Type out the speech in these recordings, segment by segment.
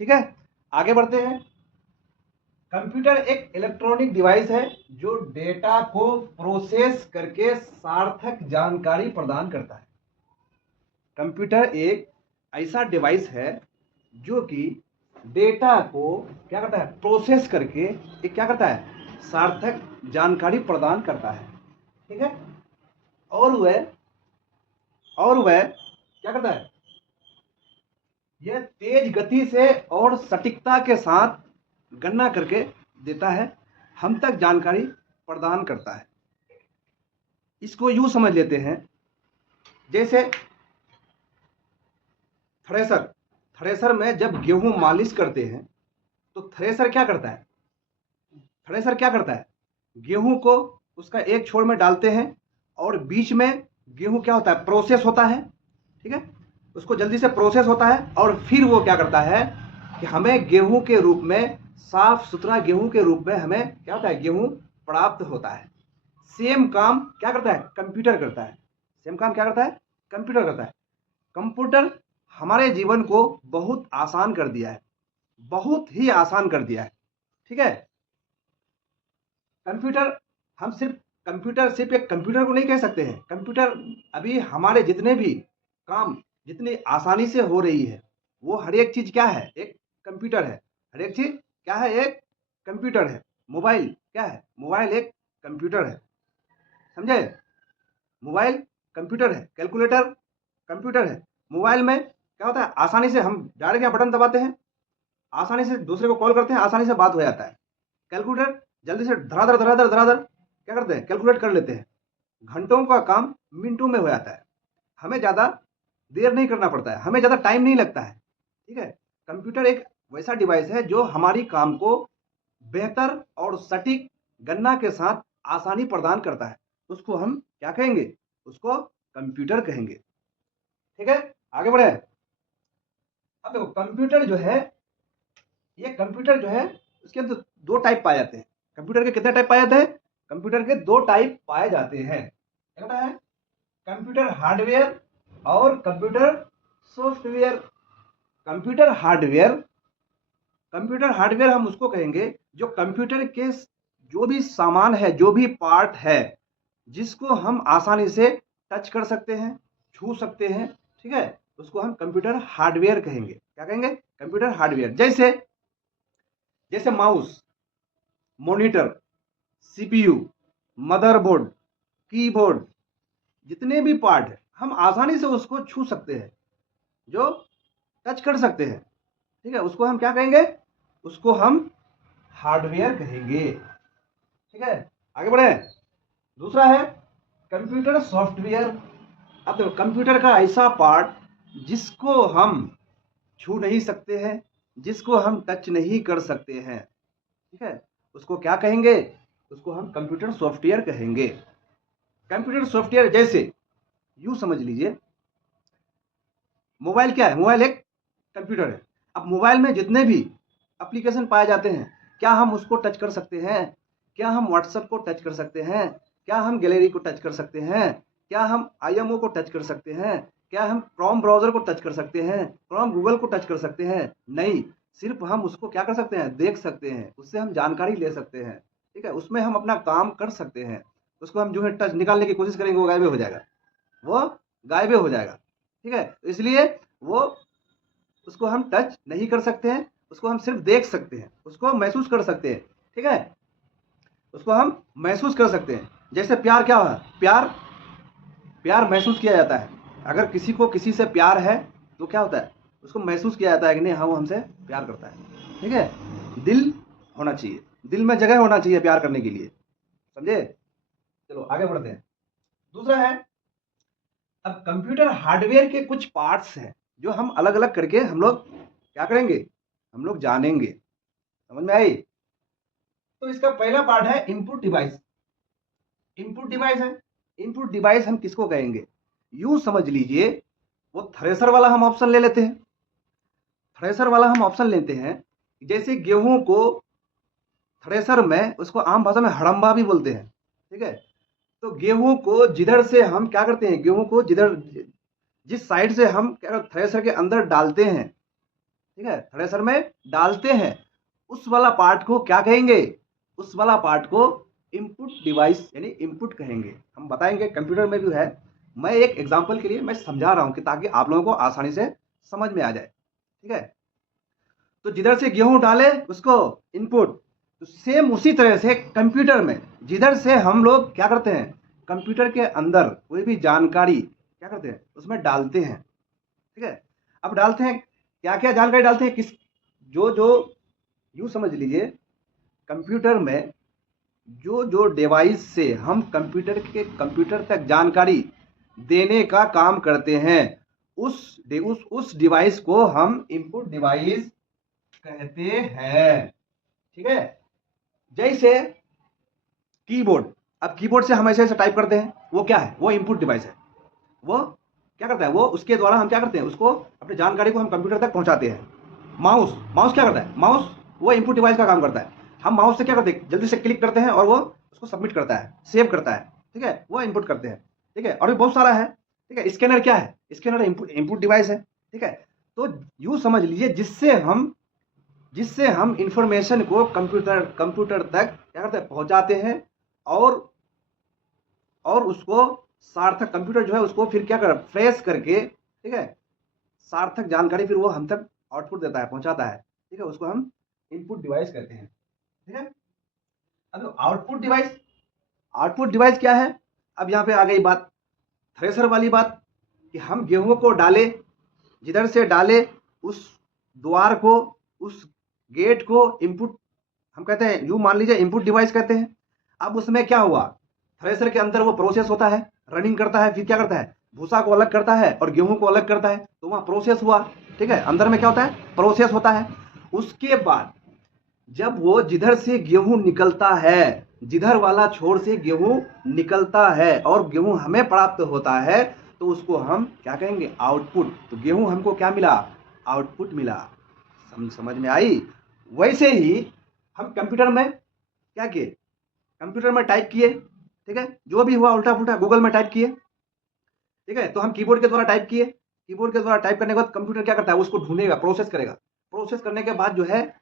ठीक है, आगे बढ़ते हैं। कंप्यूटर एक इलेक्ट्रॉनिक डिवाइस है जो डेटा को प्रोसेस करके सार्थक जानकारी प्रदान करता है। कंप्यूटर एक ऐसा डिवाइस है जो कि डेटा को क्या करता है, प्रोसेस करके एक क्या करता है, सार्थक जानकारी प्रदान करता है। ठीक है, और वह क्या करता है, यह तेज गति से और सटीकता के साथ गणना करके देता है, हम तक जानकारी प्रदान करता है। इसको यूं समझ लेते हैं, जैसे थ्रेसर में जब गेहूं मालिश करते हैं तो थ्रेसर क्या करता है, गेहूं को उसका एक छोर में डालते हैं और बीच में गेहूं क्या होता है, प्रोसेस होता है। ठीक है, उसको जल्दी से प्रोसेस होता है और फिर वो क्या करता है कि हमें गेहूं के रूप में, साफ सुथरा गेहूं के रूप में हमें क्या होता है, गेहूं प्राप्त होता है। सेम काम क्या करता है, कंप्यूटर करता है। सेम काम क्या करता है, कंप्यूटर करता है। कंप्यूटर हमारे जीवन को बहुत आसान कर दिया है, बहुत ही आसान कर दिया है। ठीक है, कंप्यूटर, हम सिर्फ एक कंप्यूटर को नहीं कह सकते हैं। कंप्यूटर अभी हमारे जितने भी काम जितनी आसानी से हो रही है, वो हर एक चीज क्या है, एक कंप्यूटर है। हर एक चीज क्या है, एक कंप्यूटर है। मोबाइल क्या है, मोबाइल एक कंप्यूटर है, समझे। मोबाइल कंप्यूटर है, कैलकुलेटर कंप्यूटर है। मोबाइल में क्या होता है, आसानी से हम डायरेक्ट यहाँ बटन दबाते हैं, आसानी से दूसरे को कॉल करते हैं, आसानी से बात हो जाता है। कैलकुलेटर जल्दी से धराधर धराधर धराधर क्या करते हैं, कैलकुलेट कर लेते हैं। घंटों का काम मिनटों में हो जाता है, हमें ज़्यादा देर नहीं करना पड़ता है, हमें ज़्यादा टाइम नहीं लगता है। ठीक है, कंप्यूटर एक वैसा डिवाइस है जो हमारी काम को बेहतर और सटीक गणना के साथ आसानी प्रदान करता है। उसको हम क्या कहेंगे, उसको कंप्यूटर कहेंगे। ठीक है, आगे बढ़े। अब देखो कंप्यूटर जो है, ये कंप्यूटर जो है उसके अंदर दो टाइप पाए जाते हैं। कंप्यूटर के कितने टाइप पाए जाते हैं, कंप्यूटर के दो टाइप पाए जाते हैं। क्या होता है, कंप्यूटर हार्डवेयर और कंप्यूटर सॉफ्टवेयर। कंप्यूटर हार्डवेयर, हम उसको कहेंगे जो कंप्यूटर के जो भी सामान है, जो भी पार्ट है, जिसको हम आसानी से टच कर सकते हैं, छू सकते हैं। ठीक है, उसको हम कंप्यूटर हार्डवेयर कहेंगे। क्या कहेंगे, कंप्यूटर हार्डवेयर। जैसे जैसे mouse, monitor, CPU, motherboard, keyboard, जितने भी पार्ट है हम आसानी से उसको छू सकते हैं, जो टच कर सकते हैं। ठीक है, उसको हम क्या कहेंगे, उसको हम हार्डवेयर कहेंगे। ठीक है, आगे बढ़े। दूसरा है कंप्यूटर सॉफ्टवेयर। अब देखो कंप्यूटर का ऐसा पार्ट जिसको हम छू नहीं सकते हैं, जिसको हम टच नहीं कर सकते हैं। ठीक है, उसको क्या कहेंगे, उसको हम कंप्यूटर सॉफ्टवेयर कहेंगे। कंप्यूटर सॉफ्टवेयर जैसे यूं समझ लीजिए, मोबाइल क्या है, मोबाइल एक कंप्यूटर है। अब मोबाइल में जितने भी एप्लीकेशन पाए जाते हैं, क्या हम उसको टच कर सकते हैं, क्या हम व्हाट्सएप को टच कर सकते हैं, क्या हम गैलरी को टच कर सकते हैं, क्या हम आईएमओ को टच कर सकते हैं, क्या हम क्रोम ब्राउजर को टच कर सकते हैं, क्रोम गूगल को टच कर सकते हैं? नहीं, सिर्फ हम उसको क्या कर सकते हैं, देख सकते हैं, उससे हम जानकारी ले सकते हैं। ठीक है, उसमें हम अपना काम कर सकते हैं। उसको हम जो है टच निकालने की कोशिश करेंगे, वो गायब हो जाएगा, वो गायब हो जाएगा। ठीक है, तो इसलिए वो, उसको हम टच नहीं कर सकते हैं, उसको हम सिर्फ देख सकते हैं, उसको हम महसूस कर सकते हैं। ठीक है, उसको हम महसूस कर सकते हैं। जैसे प्यार क्या है, प्यार महसूस किया जाता है। अगर किसी को किसी से प्यार है तो क्या होता है, उसको महसूस किया जाता है कि नहीं, हाँ वो हमसे प्यार करता है। ठीक है, दिल होना चाहिए, दिल में जगह होना चाहिए प्यार करने के लिए, समझे। चलो आगे बढ़ते हैं। दूसरा है, अब कंप्यूटर हार्डवेयर के कुछ पार्ट्स हैं जो हम अलग अलग करके हम लोग क्या करेंगे, हम लोग जानेंगे। समझ में आई। तो इसका पहला पार्ट है इनपुट डिवाइस। इनपुट डिवाइस है, इनपुट डिवाइस हम किसको कहेंगे, यूं समझ लीजिए, वो थ्रेसर वाला हम ऑप्शन ले लेते हैं। थ्रेसर वाला हम ऑप्शन लेते हैं, जैसे गेहूं को थ्रेसर में, उसको आम भाषा में हड़म्बा भी बोलते हैं। ठीक है, तो गेहूं को जिधर से हम क्या करते हैं, गेहूं को जिधर जिस साइड से हम क्या थ्रेसर के अंदर डालते हैं, ठीक है, थ्रेसर में डालते हैं, उस वाला पार्ट को क्या कहेंगे, उस वाला पार्ट को इनपुट डिवाइस यानी इनपुट कहेंगे। हम बताएंगे, कंप्यूटर में भी है, मैं एक एग्जांपल के लिए मैं समझा रहा हूं कि ताकि आप लोगों को आसानी से समझ में आ जाए। ठीक है, तो जिधर से गेहूं डाले उसको इनपुट, तो सेम उसी तरह से कंप्यूटर में जिधर से हम लोग क्या करते हैं, कंप्यूटर के अंदर कोई भी जानकारी क्या करते हैं उसमें डालते हैं। ठीक है, अब डालते हैं क्या क्या जानकारी डालते हैं, किस जो जो यूं समझ लीजिए, कंप्यूटर में जो जो डिवाइस से हम कंप्यूटर तक जानकारी देने का काम करते हैं, उस डिवाइस को हम इनपुट डिवाइस कहते हैं। ठीक है, जैसे कीबोर्ड, अब कीबोर्ड से हम ऐसे ऐसे टाइप करते हैं, वो क्या है, वो इनपुट डिवाइस है। वो क्या करता है, वो उसके द्वारा हम क्या करते हैं, उसको अपनी जानकारी को हम कंप्यूटर तक पहुंचाते हैं। माउस, माउस क्या करता है, माउस वो इनपुट डिवाइस का काम करता है। हम माउस से क्या करते हैं, जल्दी से क्लिक करते हैं और वो उसको सबमिट करता है, सेव करता है। ठीक है, वो इनपुट करते हैं। ठीक है, और भी बहुत सारा है। ठीक है, स्कैनर क्या है, स्कैनर इनपुट डिवाइस है। ठीक है, तो यूं समझ लीजिए जिससे हम इंफॉर्मेशन को कंप्यूटर तक क्या करते हैं, पहुंचाते हैं, और उसको सार्थक कंप्यूटर जो है उसको फिर क्या कर फ्रेश करके, ठीक है, सार्थक जानकारी फिर वो हम तक आउटपुट देता है, पहुंचाता है। ठीक है, उसको हम इनपुट डिवाइस कहते हैं। ठीक है, अब आउटपुट डिवाइस क्या है, अब यहाँ पे आ गई बात थ्रेसर वाली बात, कि हम गेहूं को डाले, जिधर से डाले उस द्वार को, उस गेट को इनपुट हम कहते हैं, यूं मान लीजिए इनपुट डिवाइस कहते हैं। अब उसमें क्या हुआ, थ्रेसर के अंदर वो प्रोसेस होता है, रनिंग करता है, फिर क्या करता है, भूसा को अलग करता है और गेहूं को अलग करता है, तो वहां प्रोसेस हुआ। ठीक है, अंदर में क्या होता है, प्रोसेस होता है। उसके बाद जब वो जिधर से गेहूं निकलता है, जिधर वाला छोर से गेहूं निकलता है और गेहूं हमें प्राप्त होता है, तो उसको हम क्या कहेंगे, आउटपुट। तो गेहूं हमको क्या मिला, आउटपुट मिला। समझ में आई। वैसे ही हम कंप्यूटर में क्या किए, कंप्यूटर में टाइप किए। ठीक है, जो भी हुआ उल्टा पुल्टा गूगल में टाइप किए। ठीक है, तो हम कीबोर्ड के द्वारा टाइप किए, कीबोर्ड के द्वारा टाइप करने के बाद कंप्यूटर क्या करता है, उसको ढूंढेगा, प्रोसेस करेगा। प्रोसेस करने के बाद जो है,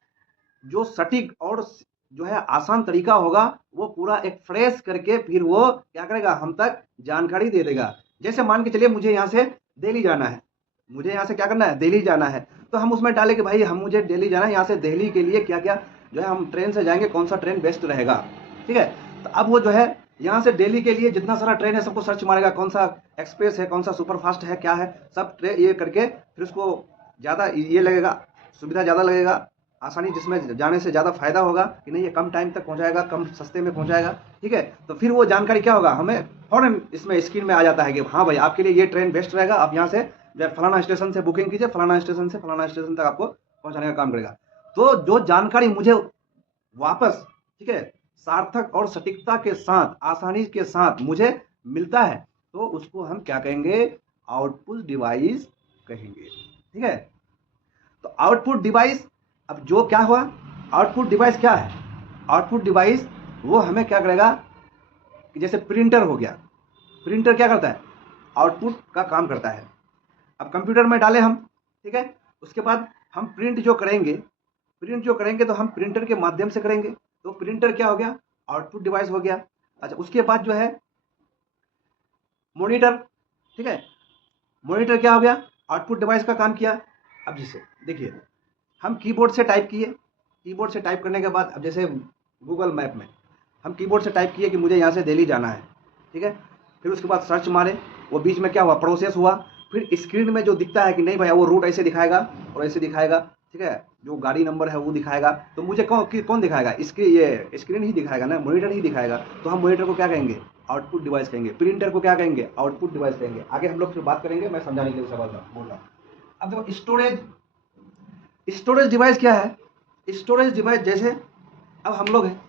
जो सटीक और जो है आसान तरीका होगा, वो पूरा एक फ्रेश करके फिर वो क्या करेगा, हम तक जानकारी दे देगा। जैसे मान के चलिए मुझे यहाँ से दिल्ली जाना है, मुझे यहाँ से क्या करना है, दिल्ली जाना है, तो हम उसमें डाले कि भाई हम मुझे दिल्ली जाना है, यहाँ से दिल्ली के लिए क्या क्या जो है हम ट्रेन से जाएंगे, कौन सा ट्रेन बेस्ट रहेगा। ठीक है, तो अब वो जो है यहाँ से दिल्ली के लिए जितना सारा ट्रेन है सबको सर्च मारेगा, कौन सा एक्सप्रेस है, कौन सा सुपरफास्ट है, क्या है, सब ट्रेन ये करके फिर उसको ज़्यादा ये लगेगा, सुविधा ज़्यादा लगेगा, आसानी जिसमें जाने से ज़्यादा फायदा होगा कि नहीं, ये कम टाइम तक पहुँचाएगा, कम सस्ते में पहुँचाएगा। ठीक है, तो फिर वो जानकारी क्या होगा, हमें फ़ौरन इसमें स्क्रीन में आ जाता है कि हाँ भाई आपके लिए ये ट्रेन बेस्ट रहेगा, आप यहाँ से जो फलाना स्टेशन से बुकिंग कीजिए, फलाना स्टेशन से फलाना स्टेशन तक आपको पहुँचाने का काम करेगा। तो जो जानकारी मुझे वापस, ठीक है, सार्थक और सटीकता के साथ, आसानी के साथ मुझे मिलता है, तो उसको हम क्या कहेंगे, आउटपुट डिवाइस कहेंगे। ठीक है, तो आउटपुट डिवाइस, अब जो क्या हुआ, आउटपुट डिवाइस क्या है, आउटपुट डिवाइस वो हमें क्या करेगा, कि जैसे प्रिंटर हो गया, प्रिंटर क्या करता है, आउटपुट का काम करता है। अब कंप्यूटर में डाले हम, ठीक है, उसके बाद हम प्रिंट जो करेंगे तो हम प्रिंटर के माध्यम से करेंगे, तो प्रिंटर क्या हो गया, आउटपुट डिवाइस हो गया। अच्छा, उसके बाद जो है मॉनिटर, ठीक है, मॉनिटर क्या हो गया, आउटपुट डिवाइस का काम किया। अब जैसे देखिए, हम कीबोर्ड से टाइप किए, कीबोर्ड से टाइप करने के बाद अब जैसे गूगल मैप में हम कीबोर्ड से टाइप किए कि मुझे यहाँ से दिल्ली जाना है। ठीक है, फिर उसके बाद सर्च मारे, वो बीच में क्या हुआ, प्रोसेस हुआ, फिर स्क्रीन में जो दिखता है कि नहीं भाई वो रूट ऐसे दिखाएगा और ऐसे दिखाएगा, ठीक है, जो गाड़ी नंबर है वो दिखाएगा, तो मुझे कौन दिखाएगा, ये स्क्रीन ही दिखाएगा ना, मॉनिटर ही दिखाएगा। तो हम मॉनिटर को क्या कहेंगे, आउटपुट डिवाइस कहेंगे। प्रिंटर को क्या कहेंगे, आउटपुट डिवाइस कहेंगे। आगे हम लोग फिर बात करेंगे, मैं समझाने के लिए सवाल बोल रहा हूँ। अब देखो स्टोरेज डिवाइस क्या है, स्टोरेज डिवाइस जैसे अब हम लोग हैं,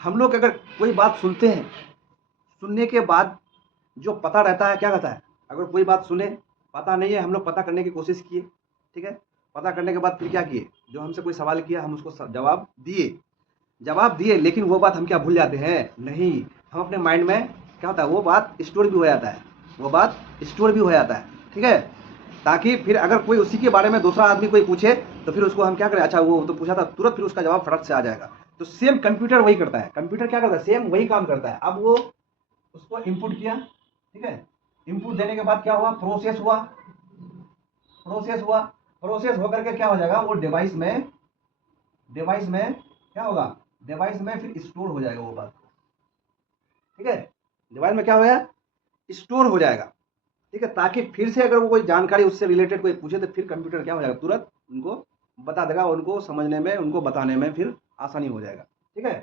हम लोग अगर कोई बात सुनते हैं, सुनने के बाद जो पता रहता है क्या कहता है, अगर कोई बात सुने पता नहीं है, हम लोग पता करने की कोशिश किए, ठीक है, पता करने के बाद फिर क्या किए, जो हमसे कोई सवाल किया हम उसको जवाब दिए, लेकिन वो बात हम क्या भूल जाते हैं, नहीं, हम अपने माइंड में क्या होता है, वो बात स्टोर भी हो जाता है, ठीक है। ताकि फिर अगर कोई उसी के बारे में दूसरा आदमी कोई पूछे तो फिर उसको हम क्या करें, अच्छा वो तो पूछा था, तुरंत फिर उसका जवाब फटक से आ जाएगा। तो सेम कंप्यूटर वही करता है, कंप्यूटर क्या करता है, सेम वही काम करता है। अब वो उसको इनपुट किया, ठीक है, इनपुट देने के बाद क्या हुआ, प्रोसेस हुआ, प्रोसेस होकर के क्या हो जाएगा, वो डिवाइस में क्या होगा, डिवाइस में फिर स्टोर हो जाएगा वो बात, ठीक है, डिवाइस में क्या हो गया, स्टोर हो जाएगा, ठीक है, ताकि फिर से अगर वो कोई जानकारी उससे रिलेटेड कोई पूछे तो फिर कंप्यूटर क्या हो जाएगा, तुरंत उनको बता देगा, उनको समझने में, उनको बताने में फिर आसानी हो जाएगा, ठीक है।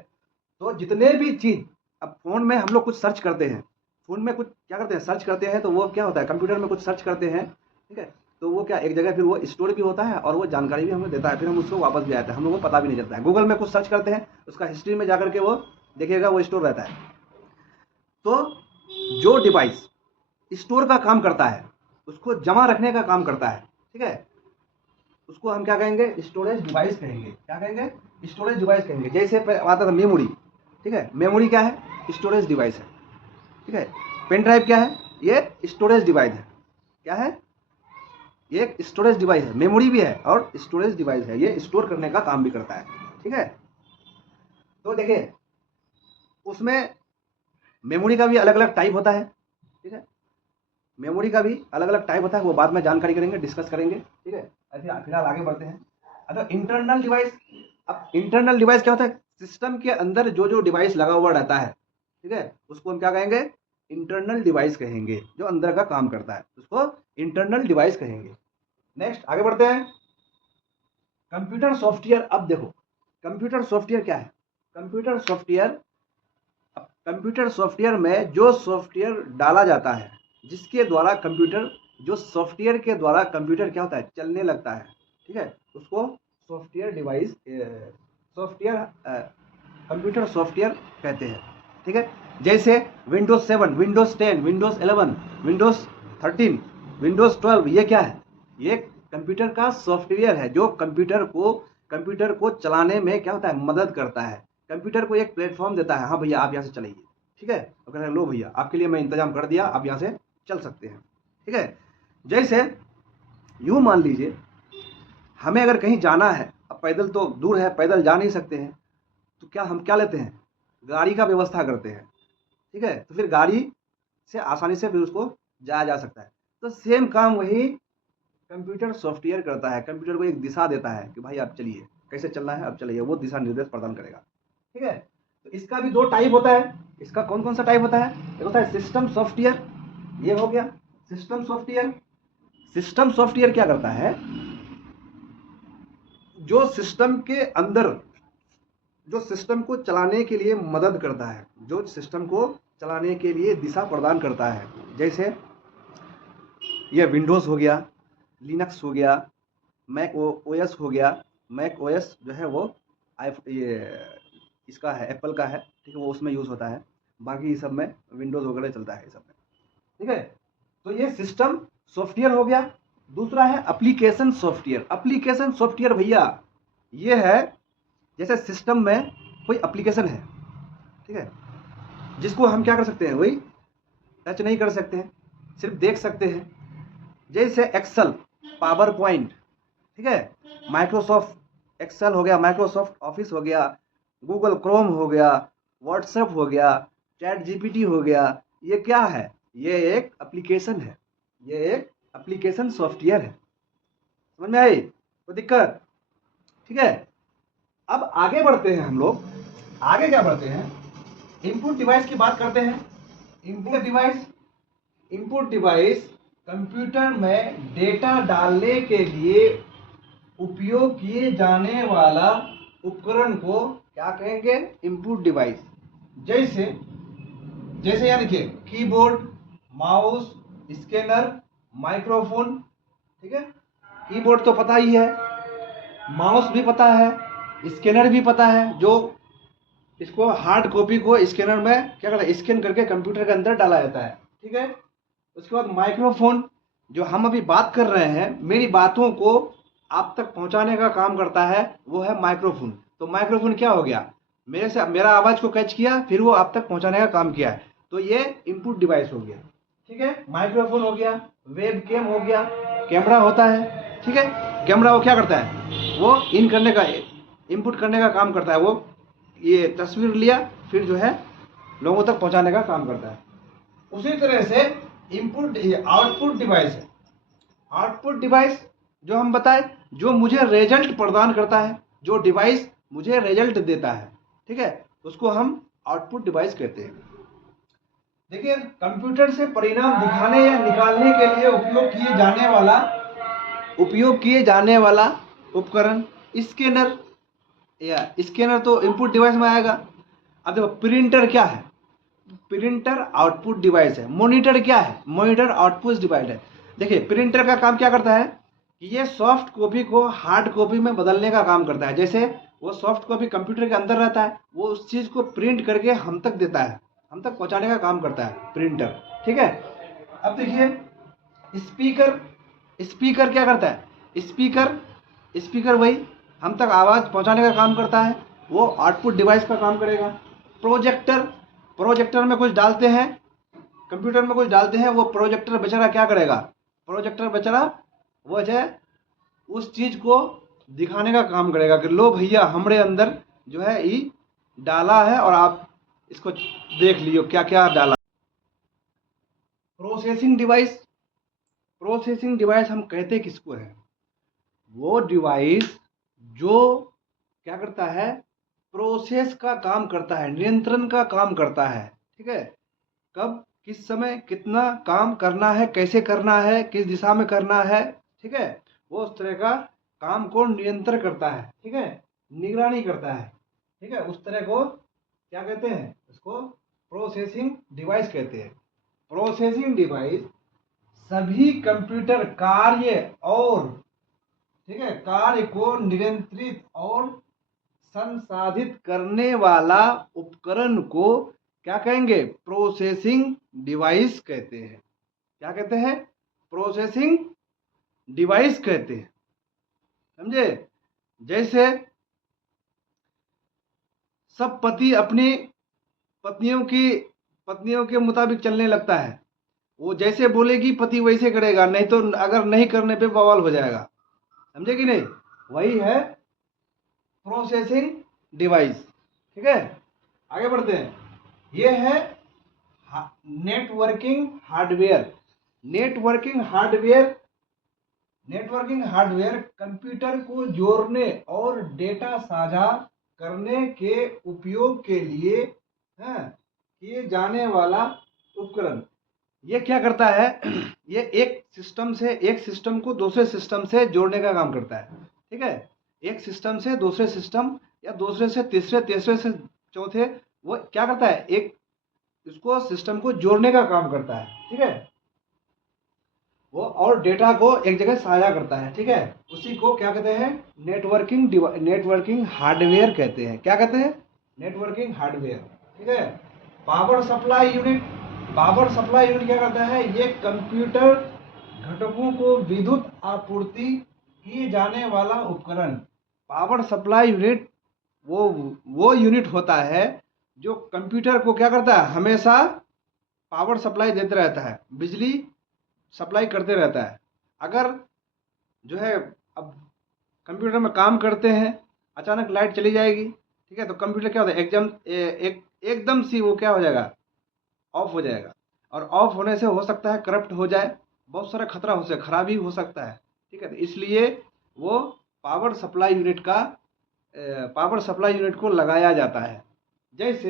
तो जितने भी चीज, अब फोन में हम लोग कुछ सर्च करते हैं, फोन में कुछ क्या करते हैं, सर्च करते हैं, तो वो क्या होता है, कंप्यूटर में कुछ सर्च करते हैं, ठीक है, तो वो क्या एक जगह फिर वो स्टोर भी होता है और वो जानकारी भी हमें देता है, फिर हम उसको वापस भी आते हैं, हम लोग को पता भी नहीं चलता है। गूगल में कुछ सर्च करते हैं, उसका हिस्ट्री में जाकर के वो देखिएगा वो स्टोर रहता है। तो जो डिवाइस स्टोर का काम करता है, उसको जमा रखने का काम करता है, ठीक है, उसको हम क्या कहेंगे, स्टोरेज डिवाइस कहेंगे। क्या कहेंगे, स्टोरेज डिवाइस कहेंगे। जैसे आता था मेमोरी, ठीक है, मेमोरी क्या है, स्टोरेज डिवाइस है, ठीक है। पेन ड्राइव क्या है, ये स्टोरेज डिवाइस है, क्या है, ये एक स्टोरेज डिवाइस है, मेमोरी भी है और स्टोरेज डिवाइस है, ये स्टोर करने का काम भी करता है, ठीक है। तो देखिए उसमें मेमोरी का भी अलग अलग टाइप होता है, ठीक है, मेमोरी का भी अलग अलग टाइप होता है, वो बाद में जानकारी करेंगे, डिस्कस करेंगे, ठीक है। ऐसे फिलहाल आगे बढ़ते हैं। अच्छा, इंटरनल डिवाइस। अब इंटरनल डिवाइस क्या होता है, सिस्टम के अंदर जो जो डिवाइस लगा हुआ रहता है, ठीक है, उसको हम क्या कहेंगे, इंटरनल डिवाइस कहेंगे, जो अंदर का काम करता है उसको इंटरनल डिवाइस कहेंगे। नेक्स्ट आगे बढ़ते हैं, कंप्यूटर सॉफ्टवेयर। अब देखो कंप्यूटर सॉफ्टवेयर क्या है, कंप्यूटर सॉफ्टवेयर, कंप्यूटर सॉफ्टवेयर में जो सॉफ्टवेयर डाला जाता है, जिसके द्वारा कंप्यूटर, जो सॉफ्टवेयर के द्वारा कंप्यूटर क्या होता है, चलने लगता है, ठीक है, उसको software device, software, computer software कहते हैं, ठीक है। जैसे Windows 7, Windows 10, Windows 11, Windows 13, Windows 12, ये क्या है, ये कंप्यूटर का सॉफ्टवेयर है, जो कंप्यूटर को चलाने में क्या होता है, मदद करता है, कंप्यूटर को एक प्लेटफॉर्म देता है, हाँ भैया आप यहाँ से चलाइए, ठीक है, तो कहते हैं लो भैया आपके लिए मैं इंतजाम कर दिया, आप यहाँ से चल सकते हैं, ठीक है। जैसे यूँ मान लीजिए हमें अगर कहीं जाना है, अब पैदल तो दूर है, पैदल जा नहीं सकते हैं, तो क्या हम क्या लेते हैं, गाड़ी का व्यवस्था करते हैं, ठीक है, तो फिर गाड़ी से आसानी से फिर उसको जाया जा सकता है। तो सेम काम वही कंप्यूटर सॉफ्टवेयर करता है, कंप्यूटर को एक दिशा देता है कि भाई आप चलिए, कैसे चलना है, अब चलिए, वो दिशा निर्देश प्रदान करेगा, ठीक है। तो इसका भी दो टाइप होता है, इसका कौन कौन सा टाइप होता है, एक होता है सिस्टम सॉफ्टवेयर, ये हो गया सिस्टम सॉफ्टवेयर। सिस्टम सॉफ्टवेयर क्या करता है, जो सिस्टम के अंदर, जो सिस्टम को चलाने के लिए मदद करता है, जो सिस्टम को चलाने के लिए दिशा प्रदान करता है। जैसे ये विंडोज़ हो गया, लिनक्स हो गया, मैक ओएस हो गया। मैक ओएस जो है वो ये इसका है, एप्पल का है, ठीक है, वो उसमें यूज़ होता है, बाकी सब में विंडोज़ वगैरह चलता है, सब में, ठीक है। तो ये सिस्टम सॉफ्टवेयर हो गया। दूसरा है एप्लीकेशन सॉफ्टवेयर। एप्लीकेशन सॉफ्टवेयर भैया ये है, जैसे सिस्टम में कोई एप्लीकेशन है, ठीक है, जिसको हम क्या कर सकते हैं, वही टच नहीं कर सकते हैं, सिर्फ देख सकते हैं। जैसे एक्सेल, पावर पॉइंट, ठीक है, माइक्रोसॉफ्ट एक्सेल हो गया, माइक्रोसॉफ्ट ऑफिस हो गया, गूगल क्रोम हो गया, व्हाट्सएप हो गया, चैट जीपीटी हो गया, ये क्या है, ये एक एप्लीकेशन है, ये एक एप्लीकेशन सॉफ्टवेयर है। समझ में आई कोई दिक्कत, ठीक है। अब आगे बढ़ते हैं हम लोग, आगे क्या बढ़ते हैं, इनपुट डिवाइस की बात करते हैं। Input device, input device computer में डेटा डालने के लिए उपयोग किए जाने वाला उपकरण को क्या कहेंगे, इनपुट डिवाइस। जैसे जैसे यहाँ देखिए कीबोर्ड, माउस, स्कैनर, माइक्रोफोन, ठीक है। कीबोर्ड तो पता ही है, माउस भी पता है, स्कैनर भी पता है, जो इसको हार्ड कॉपी को स्कैनर में क्या करता है, स्कैन करके कंप्यूटर के अंदर डाला जाता है, ठीक है। उसके बाद माइक्रोफोन, जो हम अभी बात कर रहे हैं, मेरी बातों को आप तक पहुंचाने का काम करता है, वो है माइक्रोफोन। तो माइक्रोफोन क्या हो गया, मेरे से मेरा आवाज को कैच किया, फिर वो आप तक पहुंचाने का काम किया है, तो ये इनपुट डिवाइस हो गया, ठीक है। माइक्रोफोन हो गया, वेब कैम हो गया, कैमरा होता है, ठीक है। कैमरा वो क्या करता है, वो इन करने का, इनपुट करने का काम करता है, वो ये तस्वीर लिया फिर जो है लोगों तक पहुंचाने का काम करता है। उसी तरह से इनपुट आउटपुट डिवाइस है। आउटपुट डिवाइस जो हम बताए, जो मुझे रिजल्ट प्रदान करता है, जो डिवाइस मुझे रिजल्ट देता है, ठीक है, उसको हम आउटपुट डिवाइस कहते हैं। देखिए, कंप्यूटर से परिणाम दिखाने या निकालने के लिए उपयोग किए जाने वाला उपकरण स्कैनर, या स्कैनर तो इनपुट डिवाइस में आएगा। अब देखो, प्रिंटर क्या है, प्रिंटर आउटपुट डिवाइस है। मॉनिटर क्या है, मॉनिटर आउटपुट डिवाइस है। देखिए, प्रिंटर का काम क्या करता है कि ये सॉफ्ट कॉपी को हार्ड कॉपी में बदलने का काम करता है। जैसे वो सॉफ्ट कॉपी कंप्यूटर के अंदर रहता है, वो उस चीज़ को प्रिंट करके हम तक देता है, हम तक पहुंचाने का काम करता है प्रिंटर, ठीक है। अब देखिए, स्पीकर, स्पीकर क्या करता है, स्पीकर वही हम तक आवाज़ पहुंचाने का काम करता है, वो आउटपुट डिवाइस का काम करेगा। प्रोजेक्टर में कुछ डालते हैं, कंप्यूटर में कुछ डालते हैं, वो प्रोजेक्टर बेचारा क्या करेगा, प्रोजेक्टर बेचारा वो जो है उस चीज़ को दिखाने का काम करेगा कि लो भैया, हमारे अंदर जो है ये डाला है और आप इसको देख लियो क्या क्या डाला। प्रोसेसिंग डिवाइस, प्रोसेसिंग डिवाइस हम कहते किसको है, वो डिवाइस जो क्या करता है, प्रोसेस का काम करता है, नियंत्रण का काम करता है, ठीक है। कब किस समय कितना काम करना है, कैसे करना है, किस दिशा में करना है, ठीक है, वो उस तरह का काम को नियंत्रण करता है, ठीक है, निगरानी करता है, ठीक है। उस तरह को क्या कहते हैं, उसको प्रोसेसिंग डिवाइस कहते हैं। प्रोसेसिंग डिवाइस सभी कंप्यूटर कार्य और, ठीक है, कार्य को नियंत्रित और संसाधित करने वाला उपकरण को क्या कहेंगे, प्रोसेसिंग डिवाइस कहते हैं। क्या कहते हैं, प्रोसेसिंग डिवाइस कहते हैं, समझे। जैसे सब पति अपनी पत्नियों के मुताबिक चलने लगता है, वो जैसे बोलेगी पति वैसे करेगा, नहीं तो अगर नहीं करने पे बवाल हो जाएगा, समझे कि नहीं। वही है प्रोसेसिंग डिवाइस, ठीक है। आगे बढ़ते हैं। ये है networking hardware. Networking hardware computer को जोड़ने और डेटा साझा करने के उपयोग के लिए किए जाने वाला उपकरण। ये क्या करता है, ये एक सिस्टम को दूसरे सिस्टम से जोड़ने का काम करता है, ठीक है। एक सिस्टम से दूसरे सिस्टम, या दूसरे से तीसरे, तीसरे से चौथे, वो क्या करता है, एक इसको सिस्टम को जोड़ने का काम करता है, ठीक है। वो और डेटा को एक जगह साझा करता है, ठीक है। उसी को क्या कहते हैं, नेटवर्किंग हार्डवेयर कहते हैं। क्या कहते हैं, नेटवर्किंग हार्डवेयर, ठीक है। पावर सप्लाई यूनिट, क्या करता है, ये कंप्यूटर घटकों को विद्युत आपूर्ति किए जाने वाला उपकरण। पावर सप्लाई यूनिट वो यूनिट होता है जो कंप्यूटर को क्या करता है, हमेशा पावर सप्लाई देते रहता है, बिजली सप्लाई करते रहता है। अगर जो है, अब कंप्यूटर में काम करते हैं, अचानक लाइट चली जाएगी, ठीक है, तो कंप्यूटर क्या होता है, एकदम सी वो क्या हो जाएगा, ऑफ हो जाएगा। और ऑफ होने से हो सकता है करप्ट हो जाए, बहुत सारा खतरा हो सकता है, खराबी हो सकता है, ठीक है। तो इसलिए वो पावर सप्लाई यूनिट को लगाया जाता है। जैसे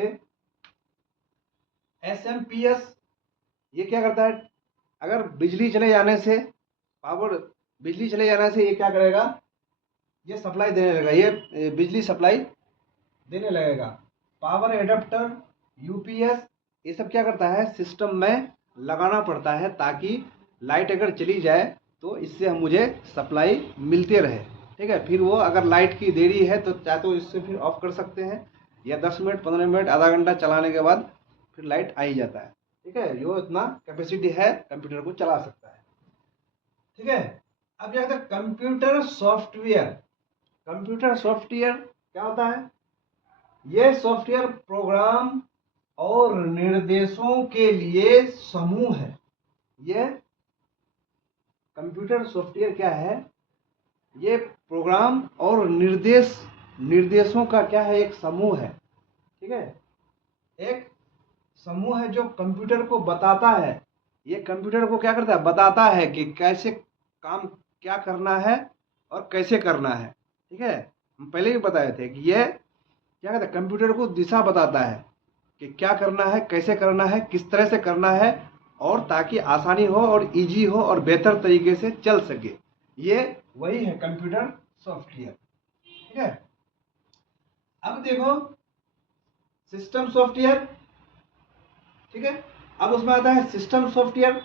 एसएमपीएस, ये क्या करता है, अगर बिजली चले जाने से ये क्या करेगा, ये सप्लाई देने लगेगा, ये बिजली सप्लाई देने लगेगा। पावर एडाप्टर, यूपीएस, ये सब क्या करता है, सिस्टम में लगाना पड़ता है ताकि लाइट अगर चली जाए तो इससे मुझे सप्लाई मिलते रहे, ठीक है। फिर वो अगर लाइट की देरी है तो चाहे तो इससे फिर ऑफ कर सकते हैं, या 10 मिनट 15 मिनट आधा घंटा चलाने के बाद फिर लाइट आ ही जाता है, ठीक है। यो इतना कैपेसिटी है, कंप्यूटर को चला सकता है, ठीक है। अब क्या कहते हैं, कंप्यूटर सॉफ्टवेयर क्या होता है, ये सॉफ्टवेयर प्रोग्राम और निर्देशों के लिए समूह है। ये कंप्यूटर सॉफ्टवेयर क्या है? ये प्रोग्राम और निर्देशों का क्या है? एक समूह है। ठीक है, एक समूह है जो कंप्यूटर को बताता है। ये कंप्यूटर को क्या करता है? बताता है कि कैसे काम क्या करना है और कैसे करना है। ठीक है, हम पहले भी बताए थे कि ये क्या कहता है? कंप्यूटर को दिशा बताता है कि क्या करना है, कैसे करना है, किस तरह से करना है, और ताकि आसानी हो और इजी हो और बेहतर तरीके से चल सके। ये वही है कंप्यूटर सॉफ्टवेयर। ठीक है, अब देखो सिस्टम सॉफ्टवेयर। ठीक है, अब उसमें आता है सिस्टम सॉफ्टवेयर।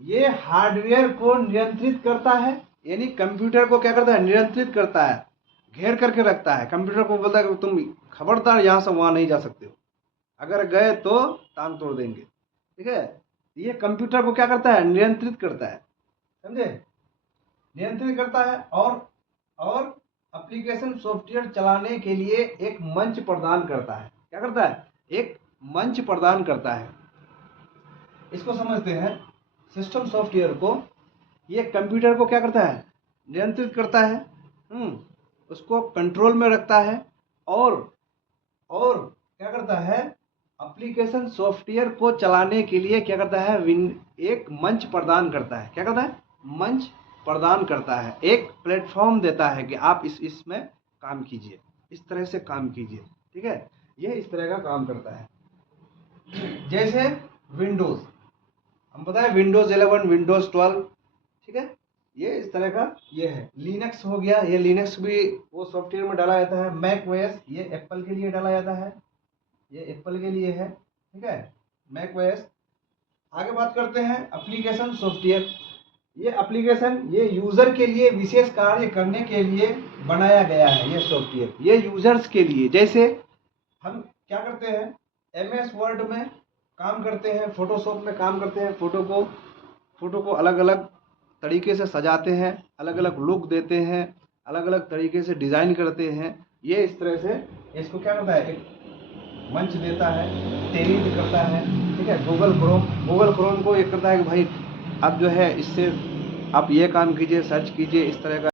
ये हार्डवेयर को नियंत्रित करता है, यानी कंप्यूटर को क्या करता है? नियंत्रित करता है, घेर करके रखता है। कंप्यूटर को बोलता है कि तुम खबरदार यहाँ से वहाँ नहीं जा सकते हो, अगर गए तो टांग तोड़ देंगे। ठीक है, ये कंप्यूटर को क्या करता है? नियंत्रित करता है, समझे? नियंत्रित करता है और एप्लीकेशन सॉफ्टवेयर चलाने के लिए एक मंच प्रदान करता है। क्या करता है? एक मंच प्रदान करता है। इसको समझते हैं, सिस्टम सॉफ्टवेयर को। ये कंप्यूटर को क्या करता है? नियंत्रित करता है, उसको कंट्रोल में रखता है, और क्या करता है? एप्लीकेशन सॉफ्टवेयर को चलाने के लिए क्या करता है? एक मंच प्रदान करता है। क्या करता है? मंच प्रदान करता है, एक प्लेटफॉर्म देता है कि आप इसमें काम कीजिए, इस तरह से काम कीजिए। ठीक है, ये इस तरह का काम करता है। जैसे विंडोज, हम पता है विंडोज 11, विंडोज 12। ठीक है, ये इस तरह का ये है। लिनक्स हो गया, ये लिनक्स भी वो सॉफ्टवेयर में डाला जाता है। मैक ओएस, ये एप्पल के लिए डाला जाता है, ये एप्पल के लिए है। ठीक है, मैक ओएस। आगे बात करते हैं एप्लीकेशन सॉफ्टवेयर। ये एप्लीकेशन ये यूजर के लिए विशेष कार्य करने के लिए बनाया गया है। ये सॉफ्टवेयर ये यूजर्स के लिए, जैसे हम क्या करते हैं? एमएस वर्ड में काम करते हैं, फोटोशॉप में काम करते हैं, फोटो को अलग अलग तरीके से सजाते हैं, अलग अलग लुक देते हैं, अलग अलग तरीके से डिज़ाइन करते हैं। ये इस तरह से इसको क्या करता है? एक मंच देता है, टेली करता है। ठीक है, गूगल क्रोम को ये करता है कि भाई आप जो है इससे आप ये काम कीजिए, सर्च कीजिए, इस तरह का